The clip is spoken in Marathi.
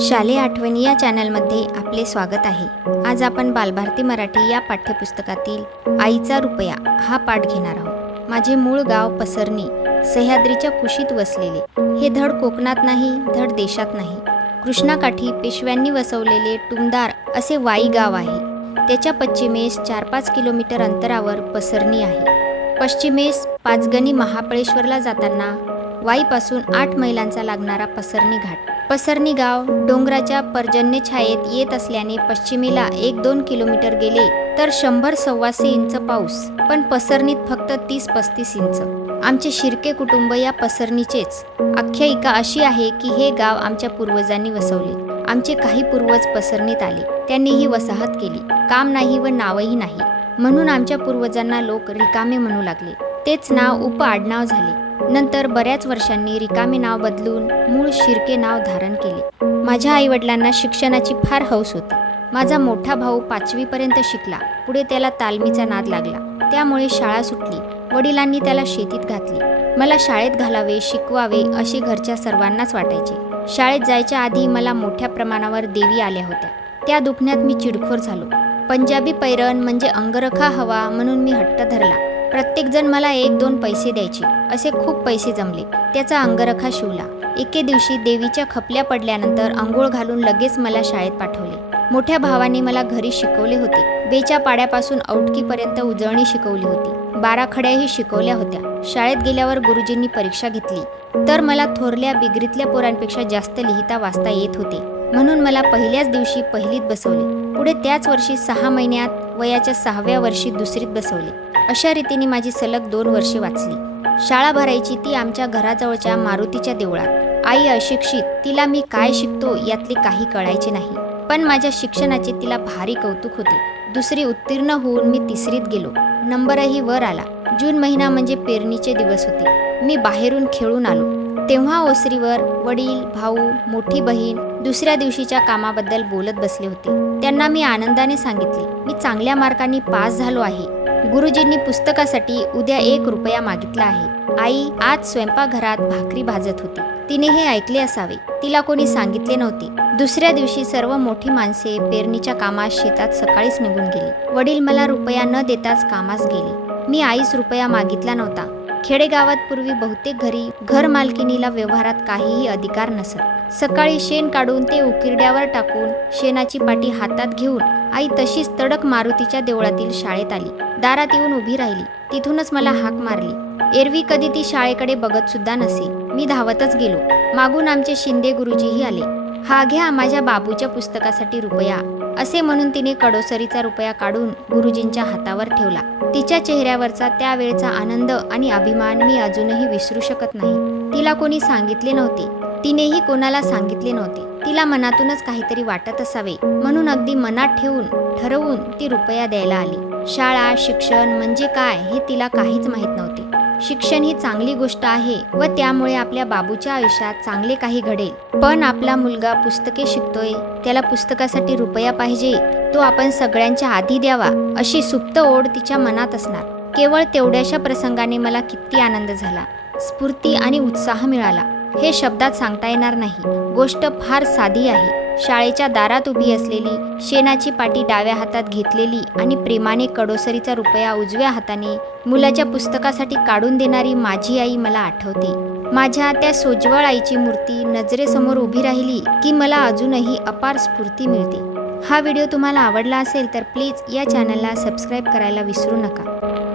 शालेय आठवणी या चॅनलमध्ये आपले स्वागत आहे। आज आपण बालभारती मराठी या पाठ्यपुस्तकातील आईचा रुपया हा पाठ घेणार आहोत। माझे मूळ गाव पसरणी सह्याद्रीच्या कुशीत वसलेले, हे धड कोकणात नाही धड देशात नाही, कृष्णाकाठी पेशव्यांनी वसवलेले टुमदार असे वाई गाव आहे। त्याच्या पश्चिमेस 4-5 किलोमीटर अंतरावर पसरणी आहे। पश्चिमेस पाचगणी महाबळेश्वरला जाताना वाईपासून 8 मैलांचा लागणारा पसरणी घाट। पसरणी गाव डोंगराच्या पर्जन्य छायेत येत असल्याने पश्चिमेला 1-2 किलोमीटर गेले तर 100-125 इंच पाऊस, पण पसरणीत फक्त 30-35 इंच। आमचे शिर्के कुटुंब या पसरणीचेच। आख्यायिका अशी आहे की हे गाव आमच्या पूर्वजांनी वसवले। आमचे काही पूर्वज पसरणीत आले, त्यांनी ही वसाहत केली। काम नाही व नावही नाही, म्हणून आमच्या पूर्वजांना लोक रिकामे म्हणू लागले। तेच नाव उप आडनाव झाले। नंतर बऱ्याच वर्षांनी रिकामे नाव बदलून मूळ शिर्के नाव धारण केले। माझ्या आईवडिलांना शिक्षणाची फार हौस होती। माझा मोठा भाऊ 5वी पर्यंत शिकला, पुढे त्याला तालमीचा नाद लागला, त्यामुळे शाळा सुटली। वडिलांनी त्याला शेतीत घातले। मला शाळेत घालावे, शिकवावे असे घरच्या सर्वांनाच वाटायचे। शाळेत जायच्या आधी मला मोठ्या प्रमाणावर देवी आल्या होत्या, त्या दुखण्यात मी चिडखोर झालो। पंजाबी पैरण म्हणजे अंगरखा हवा म्हणून मी हट्ट धरला। प्रत्येकजण मला 1-2 पैसे द्यायचे, असे खूप पैसे जमले। त्याचा अंगरखा शिवला। एके दिवशी देवीच्या खपल्या पडल्यानंतर अंघोळ घालून लगेच मला शाळेत पाठवले। मोठ्या भावाने मला घरी शिकवले होते। बेच्या पाड्यापासून औटकीपर्यंत उजळणी शिकवली होती। 12 खड्याही शिकवल्या होत्या। शाळेत गेल्यावर गुरुजींनी परीक्षा घेतली तर मला थोरल्या बिगरीतल्या पोरांपेक्षा जास्त लिहिता वाचता येत होते, म्हणून मला पहिल्याच दिवशी पहिलीत बसवले। पुढे त्याच वर्षी 6 महिन्यात वयाच्या 6व्या वर्षी दुसरीत बसवले। अशा रीतीने माझी सलग 2 वर्षे वाचली। शाळा भरायची ती आमच्या घराजवळच्या मारुतीच्या देवळात। आई अशिक्षित, तिला मी काय शिकतो यातले काही कळायचे नाही, पण माझ्या शिक्षणाचे तिला भारी कौतुक होते। दुसरी उत्तीर्ण होऊन मी तिसरीत गेलो। नंबरही वर आला। जून महिना म्हणजे पेरणीचे दिवस होते। मी बाहेरून खेळून आलो तेव्हा ओसरीवर वडील, भाऊ, मोठी बहीण दुसऱ्या दिवशीच्या कामाबद्दल बोलत बसले होते। त्यांना मी आनंदाने सांगितले, मी चांगल्या मार्कांनी पास झालो आहे। गुरुजींनी पुस्तकासाठी उद्या 1 रुपया मागितला आहे। आई आज स्वयंपाकघरात भाकरी भाजत होती। तिने हे ऐकले असावे, तिला कोणी सांगितले नव्हते। दुसऱ्या दिवशी सर्व मोठी माणसे पेरणीच्या कामास शेतात सकाळीच निघून गेली। वडील मला रुपया न देताच कामास गेले। मी आईस रुपया मागितला नव्हता। खेडेगावात पूर्वी बहुतेक घरी घर मालकिनीला व्यवहारात काहीही अधिकार नसत। सकाळी शेण काढून ते उकिरड्यावर टाकून शेणाची पाटी हातात घेऊन आई तशीच तडक मारुतीच्या देवळातील शाळेत आली। दारात येऊन उभी राहिली। तिथूनच मला हाक मारली। एरवी कधी ती शाळेकडे बघत सुद्धा नसे। मी धावतच गेलो। मागून आमचे शिंदे गुरुजीही आले। हा घ्या माझ्या बाबूच्या पुस्तकासाठी रुपया, असे म्हणून तिने कडोसरीचा रुपया काढून गुरुजींच्या हातावर ठेवला। तिच्या चेहऱ्यावरचा त्यावेळचा आनंद आणि अभिमान मी अजूनही विसरू शकत नाही। तिला कोणी सांगितले नव्हते, तिनेही कोणाला सांगितले नव्हते। तिला मनातूनच काहीतरी वाटत असावे, म्हणून अगदी मनात ठरवून ती रुपया द्यायला आली। शाळा, शिक्षण म्हणजे काय हे तिला काहीच माहीत नव्हते। शिक्षण ही चांगली गोष्ट आहे व त्यामुळे आपल्या बाबूच्या आयुष्यात चांगले काही घडेल, पण आपला मुलगा पुस्तके शिकतोय, त्याला पुस्तकासाठी रुपया पाहिजे, तो आपण सगळ्यांच्या आधी द्यावा, अशी सुप्त ओढ तिच्या मनात असणार। केवळ तेवढ्याशा प्रसंगाने मला किती आनंद झाला, स्फूर्ती आणि उत्साह मिळाला, हे शब्दात सांगता येणार नाही। गोष्ट फार साधी आहे। शाळेच्या दारात उभी असलेली, शेणाची पाटी डाव्या हातात घेतलेली आणि प्रेमाने कडोसरीचा रुपया उजव्या हाताने मुलाच्या पुस्तकासाठी काढून देणारी माझी आई मला आठवते। माझ्या त्या सोज्वळ आईची मूर्ती नजरेसमोर उभी राहिली की मला अजूनही अपार स्फूर्ती मिळते। हा व्हिडिओ तुम्हाला आवडला असेल तर प्लीज या चॅनलला सबस्क्राईब करायला विसरू नका।